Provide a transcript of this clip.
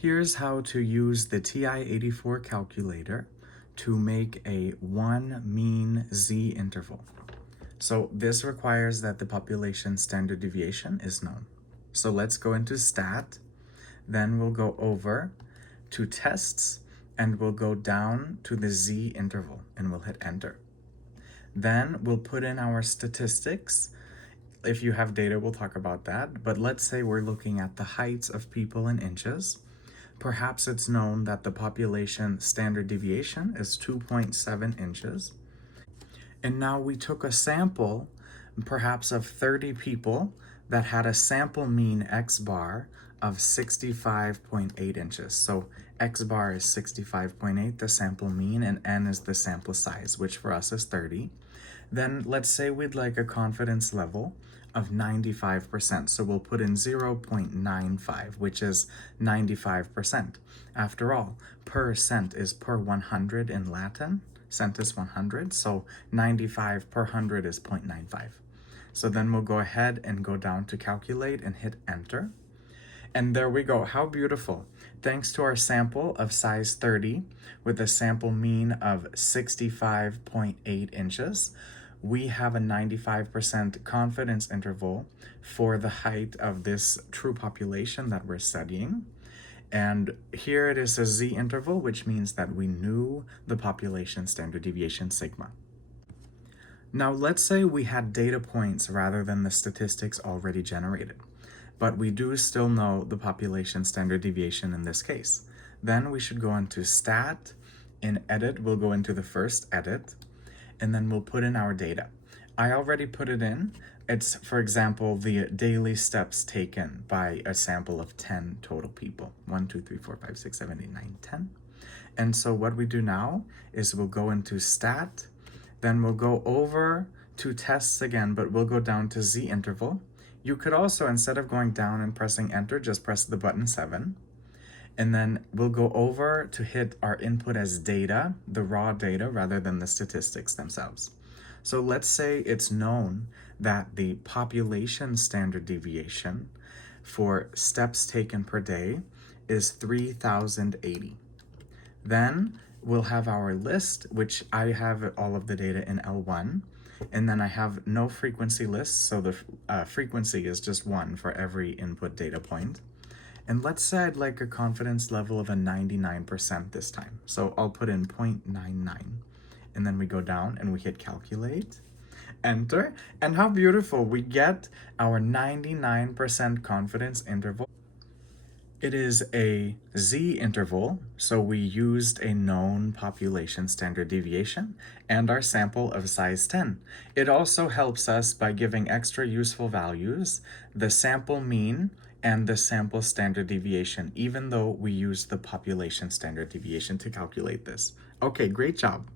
Here's how to use the Ti-84 calculator to make a one mean z interval. So this requires that the population standard deviation is known. So let's go into stat, then we'll go over to tests, and we'll go down to the z interval, and we'll hit enter. Then we'll put in our statistics. If you have data, we'll talk about that. But let's say we're looking at the heights of people in inches. Perhaps it's known that the population standard deviation is 2.7 inches. And now we took a sample, perhaps of 30 people, that had a sample mean x bar of 65.8 inches. So x bar is 65.8, the sample mean, and n is the sample size, which for us is 30. Then let's say we'd like a confidence level of 95%. So we'll put in 0.95, which is 95%. After all, percent is per 100 in Latin. Cent is 100, so 95 per 100 is 0.95. So then we'll go ahead and go down to calculate and hit enter. And there we go. How beautiful. Thanks to our sample of size 30 with a sample mean of 65.8 inches, we have a 95% confidence interval for the height of this true population that we're studying. And here it is a z interval, which means that we knew the population standard deviation sigma. Now let's say we had data points rather than the statistics already generated, but we do still know the population standard deviation in this case. Then we should go into stat. In edit, we'll go into the first edit, and then we'll put in our data. I already put it in. It's, for example, the daily steps taken by a sample of 10 total people. 1, 2, 3, 4, 5, 6, 7, 8, 9, 10. And so what we do now is we'll go into stat, then we'll go over to tests again, but we'll go down to z interval. You could also, instead of going down and pressing enter, just press the button 7. And then we'll go over to hit our input as data, the raw data, rather than the statistics themselves. So let's say it's known that the population standard deviation for steps taken per day is 3,080. Then we'll have our list, which I have all of the data in L1. And then I have no frequency lists, so the frequency is just 1 for every input data point. And let's say I'd like a confidence level of a 99% this time. So I'll put in 0.99. And then we go down and we hit calculate, enter, and how beautiful, we get our 99% confidence interval. It is a z interval, so we used a known population standard deviation and our sample of size 10. It also helps us by giving extra useful values, the sample mean and the sample standard deviation, even though we used the population standard deviation to calculate this. Okay, great job.